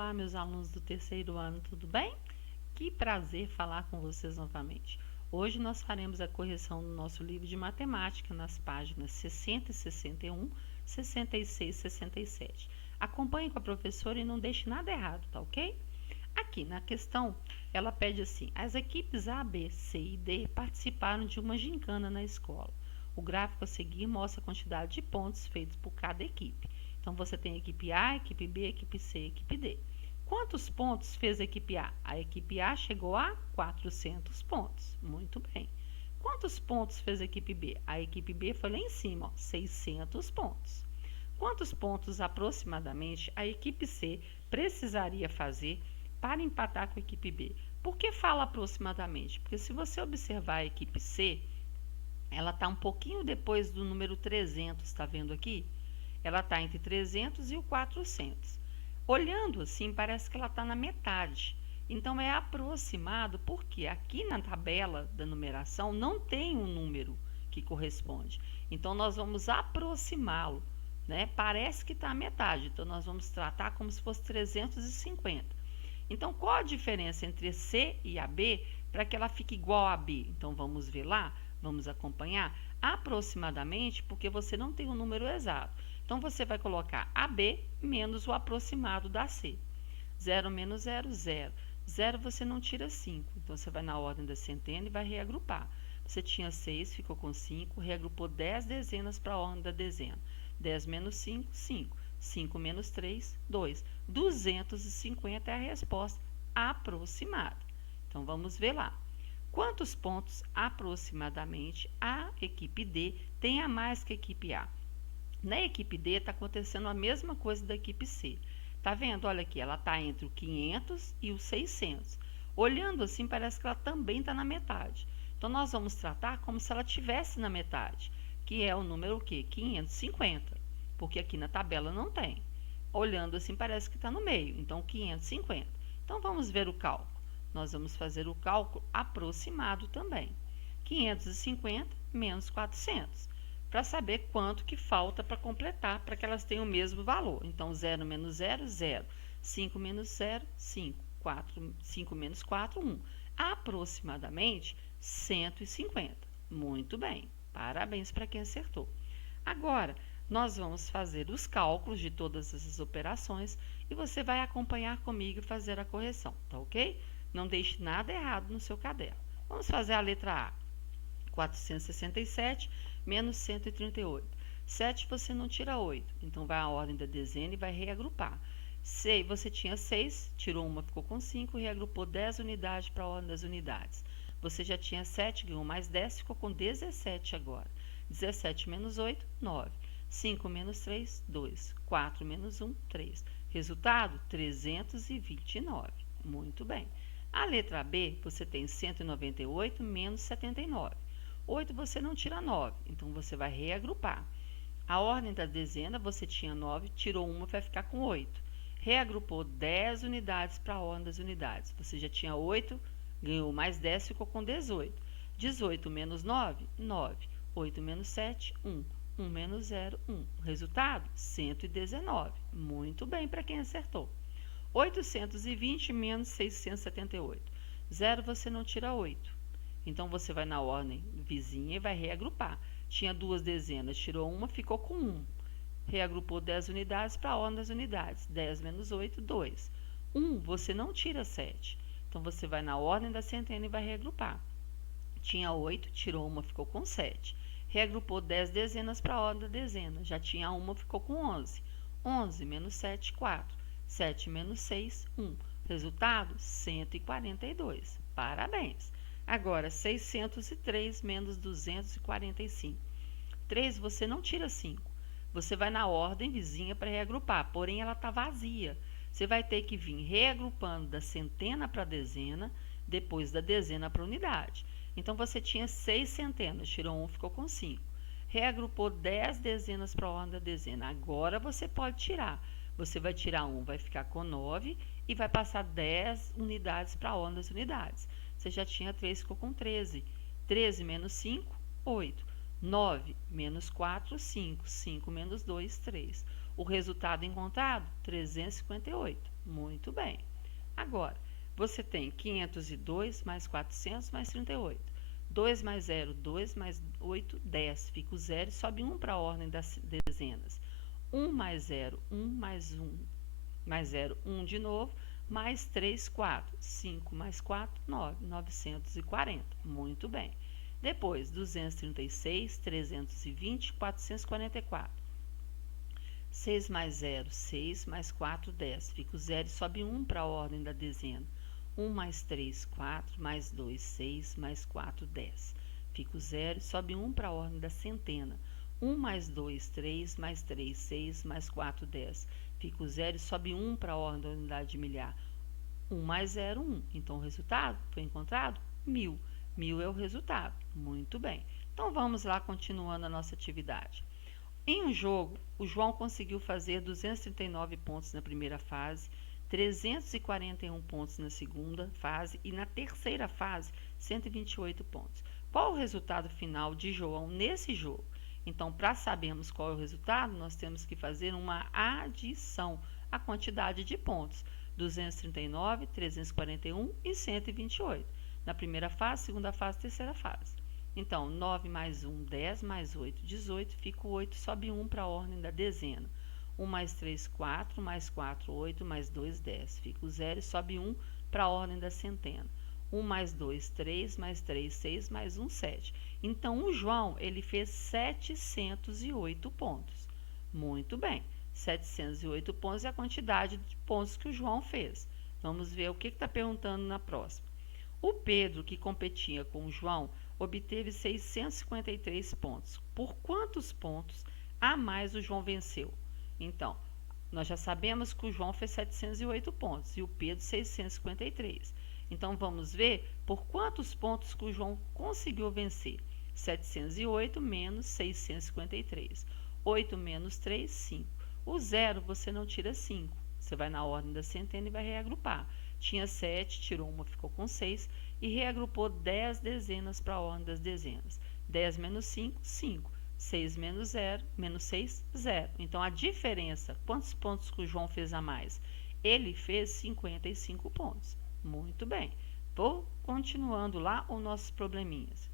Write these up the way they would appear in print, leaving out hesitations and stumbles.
Olá, meus alunos do terceiro ano, tudo bem? Que prazer falar com vocês novamente. Hoje nós faremos a correção do nosso livro de matemática nas páginas 60 e 61, 66 e 67. Acompanhe com a professora e não deixe nada errado, tá ok? Aqui na questão, ela pede assim: as equipes A, B, C e D participaram de uma gincana na escola. O gráfico a seguir mostra a quantidade de pontos feitos por cada equipe. Então, você tem a equipe A, a equipe B, a equipe C e a equipe D. Quantos pontos fez a equipe A? A equipe A chegou a 400 pontos. Muito bem. Quantos pontos fez a equipe B? A equipe B foi lá em cima, ó, 600 pontos. Quantos pontos aproximadamente a equipe C precisaria fazer para empatar com a equipe B? Por que fala aproximadamente? Porque se você observar a equipe C, ela está um pouquinho depois do número 300, está vendo aqui? Ela está entre 300 e o 400. Olhando assim, parece que ela está na metade. Então, é aproximado porque aqui na tabela da numeração não tem um número que corresponde. Então, nós vamos aproximá-lo, né? Parece que está a metade, então nós vamos tratar como se fosse 350. Então, qual a diferença entre C e a B para que ela fique igual a B? Então, vamos ver lá, vamos acompanhar aproximadamente, porque você não tem um número exato. Então, você vai colocar AB menos o aproximado da C. 0 menos 0, 0. 0 você não tira 5, então você vai na ordem da centena e vai reagrupar. Você tinha 6, ficou com 5, reagrupou 10 dezenas para a ordem da dezena. 10 menos 5, 5. 5 menos 3, 2. 250 é a resposta aproximada. Então, vamos ver lá. Quantos pontos aproximadamente a equipe D tem a mais que a equipe A? Na equipe D está acontecendo a mesma coisa da equipe C. Tá vendo? Olha aqui, ela está entre o 500 e os 600. Olhando assim, parece que ela também está na metade. Então, nós vamos tratar como se ela estivesse na metade, que é o número o quê? 550, porque aqui na tabela não tem. Olhando assim, parece que está no meio, então 550. Então, vamos ver o cálculo. Nós vamos fazer o cálculo aproximado também. 550 menos 400. Para saber quanto que falta para completar, para que elas tenham o mesmo valor. Então, 0 menos 0, 0. 5 menos 0, 5. 5 menos 4, 1. Aproximadamente 150. Muito bem. Parabéns para quem acertou. Agora, nós vamos fazer os cálculos de todas essas operações e você vai acompanhar comigo e fazer a correção, tá ok? Não deixe nada errado no seu caderno. Vamos fazer a letra A. 467 menos 138. 7 você não tira 8, então vai a ordem da dezena e vai reagrupar. Você tinha 6, tirou uma, ficou com 5, reagrupou 10 unidades para a ordem das unidades. Você já tinha 7, ganhou mais 10, ficou com 17 agora. 17 menos 8, 9. 5 menos 3, 2. 4 menos 1, 3. Resultado, 329. Muito bem. A letra B, você tem 198 menos 79. 8 você não tira 9, então você vai reagrupar. A ordem da dezena, você tinha 9, tirou uma, vai ficar com 8. Reagrupou 10 unidades para a ordem das unidades. Você já tinha 8, ganhou mais 10, ficou com 18. 18 menos 9, 9. 8 menos 7, 1. 1 menos 0, 1. Resultado, 119. Muito bem para quem acertou. 820 menos 678. 0 você não tira 8. Então, você vai na ordem vizinha e vai reagrupar. Tinha 2 dezenas, tirou uma, ficou com 1. Reagrupou 10 unidades para a ordem das unidades. 10 menos 8, 2. 1, você não tira 7. Então, você vai na ordem da centena e vai reagrupar. Tinha 8, tirou uma, ficou com 7. Reagrupou 10 dezenas para a ordem da dezena. Já tinha uma, ficou com 11. 11 menos 7, 4. 7 menos 6, 1. Resultado, 142. Parabéns! Agora, 603 menos 245. 3 você não tira 5. Você vai na ordem vizinha para reagrupar, porém ela está vazia. Você vai ter que vir reagrupando da centena para a dezena, depois da dezena para a unidade. Então, você tinha 6 centenas, tirou 1, ficou com 5. Reagrupou 10 dezenas para a ordem da dezena. Agora, você pode tirar. Você vai tirar 1, vai ficar com 9 e vai passar 10 unidades para a ordem das unidades. Você já tinha 3, ficou com 13. 13 menos 5, 8. 9 menos 4, 5. 5 menos 2, 3. O resultado encontrado, 358. Muito bem. Agora, você tem 502 mais 400 mais 38. 2 mais 0, 2 mais 8, 10. Fica o 0 e sobe 1 para a ordem das dezenas. 1 mais 0, 1 mais 1 mais 0, 1 de novo, mais 3, 4. 5 mais 4, 9. 940. Muito bem. Depois, 236, 320, 444. 6 mais 0, 6 mais 4, 10. Fica o 0 e sobe 1 para a ordem da dezena. 1 mais 3, 4, mais 2, 6, mais 4, 10. Fica o 0 e sobe 1 para a ordem da centena. 1 mais 2, 3, mais 3, 6, mais 4, 10. Fica o 0 e sobe 1 para a ordem da unidade de milhar. 1 mais 0, 1. Então, o resultado foi encontrado? 1000. 1000 é o resultado. Muito bem. Então, vamos lá, continuando a nossa atividade. Em um jogo, o João conseguiu fazer 239 pontos na primeira fase, 341 pontos na segunda fase e na terceira fase, 128 pontos. Qual o resultado final de João nesse jogo? Então, para sabermos qual é o resultado, nós temos que fazer uma adição à quantidade de pontos. 239, 341 e 128. Na primeira fase, segunda fase, terceira fase. Então, 9 mais 1, 10, mais 8, 18, fica o 8, sobe 1 para a ordem da dezena. 1 mais 3, 4, mais 4, 8, mais 2, 10. Fica o 0 e sobe 1 para a ordem da centena. 1 mais 2, 3, mais 3, 6, mais 1, 7. Então, o João, ele fez 708 pontos. Muito bem. 708 pontos é a quantidade de pontos que o João fez. Vamos ver o que está perguntando na próxima. O Pedro, que competia com o João, obteve 653 pontos. Por quantos pontos a mais o João venceu? Então, nós já sabemos que o João fez 708 pontos e o Pedro 653. Então, vamos ver por quantos pontos que o João conseguiu vencer. 708 menos 653. 8 menos 3, 5. O 0 você não tira 5. Você vai na ordem da centena e vai reagrupar. Tinha 7, tirou uma, ficou com 6 e reagrupou 10 dezenas para a ordem das dezenas. 10 menos 5, 5. 6 menos 0, menos 6, 0. Então, a diferença, quantos pontos que o João fez a mais? Ele fez 55 pontos. Muito bem. Vou continuando lá os nossos probleminhas.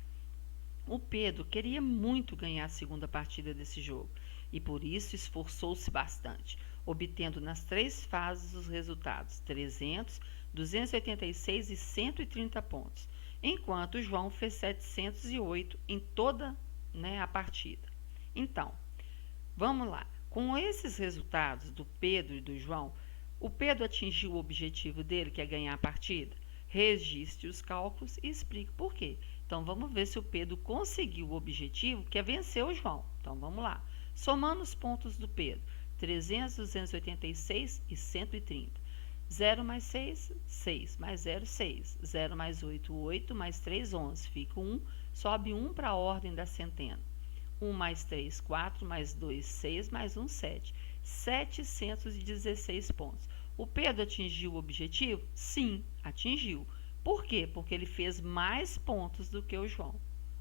O Pedro queria muito ganhar a segunda partida desse jogo e por isso esforçou-se bastante, obtendo nas 3 fases os resultados 300, 286 e 130 pontos, enquanto o João fez 708 em toda a partida. Então, vamos lá. Com esses resultados do Pedro e do João, o Pedro atingiu o objetivo dele, que é ganhar a partida? Registre os cálculos e explique por quê. Então, vamos ver se o Pedro conseguiu o objetivo, que é vencer o João. Então, vamos lá. Somando os pontos do Pedro, 300, 286 e 130. 0 mais 6, 6. Mais 0, 6. 0 mais 8, 8. Mais 3, 11. Fica 1. Sobe 1 para a ordem da centena. 1 mais 3, 4. Mais 2, 6. Mais 1, 7. 716 pontos. O Pedro atingiu o objetivo? Sim, atingiu. Por quê? Porque ele fez mais pontos do que o João.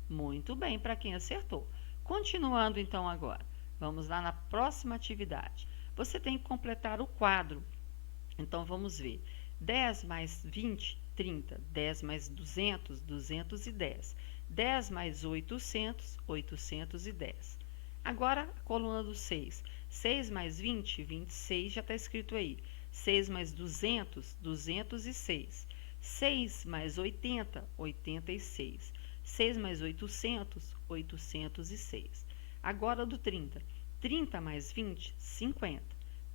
Muito bem para quem acertou. Continuando então agora. Vamos lá na próxima atividade. Você tem que completar o quadro. Então, vamos ver. 10 mais 20, 30. 10 mais 200, 210. 10 mais 800, 810. Agora, a coluna do 6. 6 mais 20, 26, já está escrito aí. 6 mais 200, 206. 6 mais 80, 86. 6 mais 800, 806. Agora do 30. 30 mais 20, 50.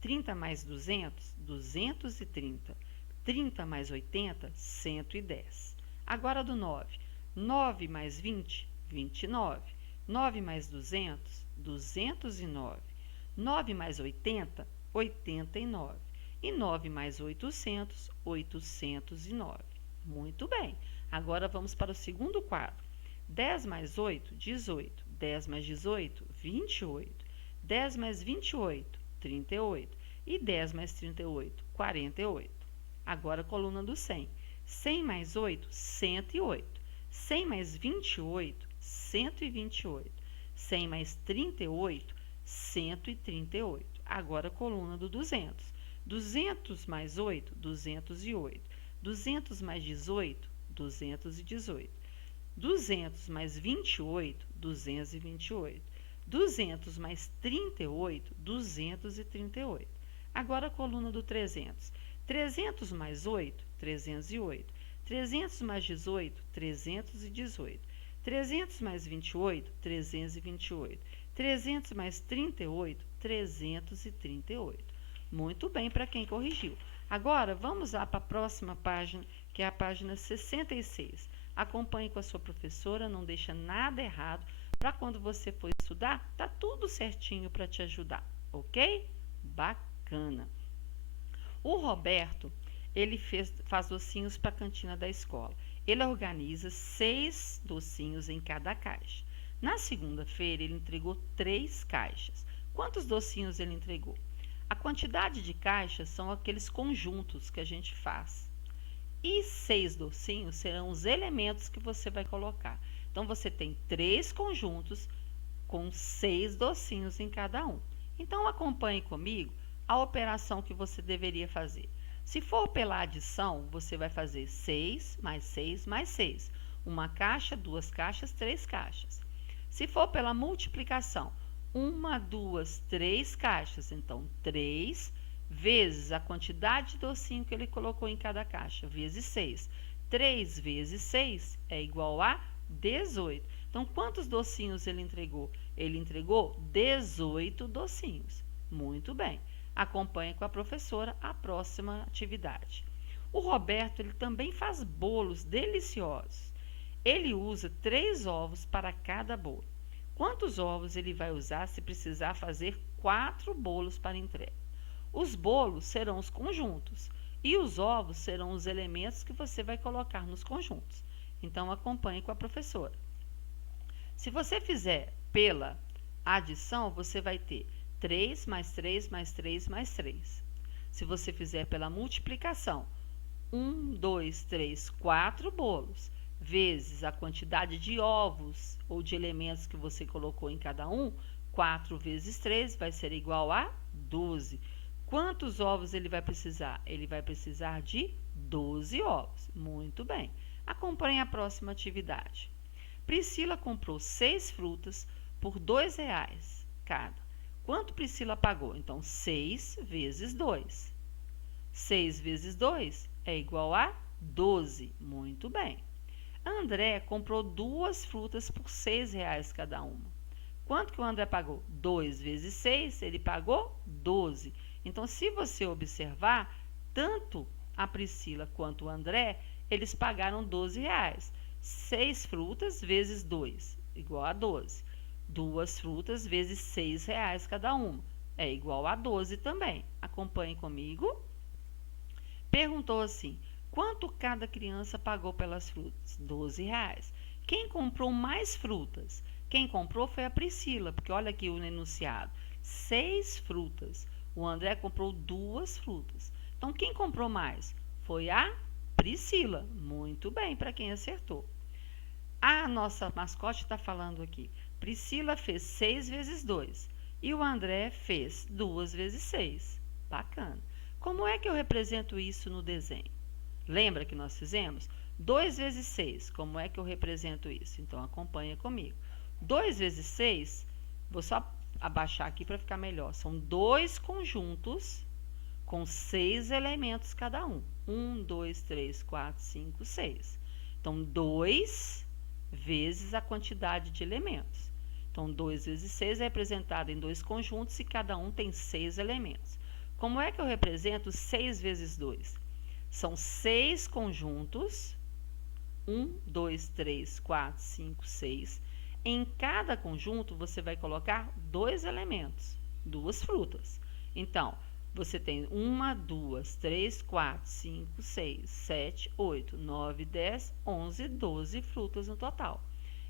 30 mais 200, 230. 30 mais 80, 110. Agora do 9. 9 mais 20, 29. 9 mais 200, 209. 9 mais 80, 89. E 9 mais 800, 809. Muito bem. Agora vamos para o segundo quadro. 10 mais 8, 18. 10 mais 18, 28. 10 mais 28, 38. E 10 mais 38, 48. Agora a coluna do 100. 100 mais 8, 108. 100 mais 28, 128. 100 mais 38, 138. Agora a coluna do 200. 200 mais 8, 208. 200 mais 18, 218. 200 mais 28, 228. 200 mais 38, 238. Agora a coluna do 300. 300 mais 8, 308. 300 mais 18, 318. 300 mais 28, 328. 300 mais 38, 338. Muito bem para quem corrigiu. Agora, vamos lá para a próxima página, que é a página 66. Acompanhe com a sua professora, não deixa nada errado, para quando você for estudar, tá tudo certinho para te ajudar, ok? Bacana. O Roberto, ele faz docinhos para a cantina da escola. Ele organiza 6 docinhos em cada caixa. Na segunda-feira, ele entregou 3 caixas. Quantos docinhos ele entregou? A quantidade de caixas são aqueles conjuntos que a gente faz. E 6 docinhos serão os elementos que você vai colocar. Então, você tem 3 conjuntos com 6 docinhos em cada um. Então, acompanhe comigo a operação que você deveria fazer. Se for pela adição, você vai fazer 6 mais 6 mais 6. Uma caixa, 2 caixas, 3 caixas. Se for pela multiplicação, 1, 2, 3 caixas. Então, 3 vezes a quantidade de docinho que ele colocou em cada caixa, vezes 6. 3 vezes 6 é igual a 18. Então, quantos docinhos ele entregou? Ele entregou 18 docinhos. Muito bem. Acompanhe com a professora a próxima atividade. O Roberto, ele também faz bolos deliciosos. Ele usa 3 ovos para cada bolo. Quantos ovos ele vai usar se precisar fazer 4 bolos para entrega? Os bolos serão os conjuntos e os ovos serão os elementos que você vai colocar nos conjuntos. Então, acompanhe com a professora. Se você fizer pela adição, você vai ter 3 mais 3 mais 3 mais 3. Se você fizer pela multiplicação, 1, 2, 3, 4 bolos, vezes a quantidade de ovos ou de elementos que você colocou em cada um, 4 vezes 3 vai ser igual a 12. Quantos ovos ele vai precisar? Ele vai precisar de 12 ovos. Muito bem. Acompanhe a próxima atividade. Priscila comprou 6 frutas por R$2 cada. Quanto Priscila pagou? Então, 6 vezes 2. 6 vezes 2 é igual a 12. Muito bem. André comprou 2 frutas por R$6 cada uma. Quanto que o André pagou? 2 vezes 6, ele pagou 12. Então, se você observar, tanto a Priscila quanto o André, eles pagaram R$12. 6 frutas vezes 2, igual a 12. 2 frutas vezes R$6 cada uma, é igual a 12 também. Acompanhe comigo. Perguntou assim, quanto cada criança pagou pelas frutas? R$12. Quem comprou mais frutas? Quem comprou foi a Priscila, porque olha aqui o enunciado. 6 frutas. O André comprou 2 frutas. Então, quem comprou mais? Foi a Priscila. Muito bem, para quem acertou. A nossa mascote está falando aqui. Priscila fez 6 vezes 2 e o André fez 2 vezes 6. Bacana. Como é que eu represento isso no desenho? Lembra que nós fizemos? 2 vezes 6. Como é que eu represento isso? Então, acompanha comigo. 2 vezes 6, vou só abaixar aqui para ficar melhor. São 2 conjuntos com 6 elementos cada um. 1, 2, 3, 4, 5, 6. Então, 2 vezes a quantidade de elementos. Então, 2 vezes 6 é representado em 2 conjuntos e cada um tem 6 elementos. Como é que eu represento 6 vezes 2? São 6 conjuntos, 1, 2, 3, 4, 5, 6. Em cada conjunto, você vai colocar 2 elementos, 2 frutas. Então, você tem 1, 2, 3, 4, 5, 6, 7, 8, 9, 10, 11, 12 frutas no total.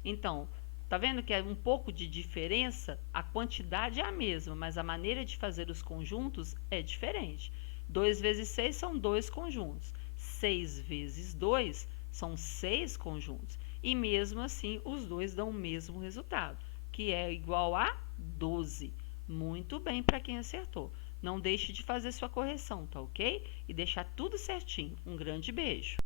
Então, tá vendo que é um pouco de diferença? A quantidade é a mesma, mas a maneira de fazer os conjuntos é diferente. 2 vezes 6 são 2 conjuntos. 6 vezes 2 são 6 conjuntos. E mesmo assim, os dois dão o mesmo resultado, que é igual a 12. Muito bem para quem acertou. Não deixe de fazer sua correção, tá ok? E deixar tudo certinho. Um grande beijo!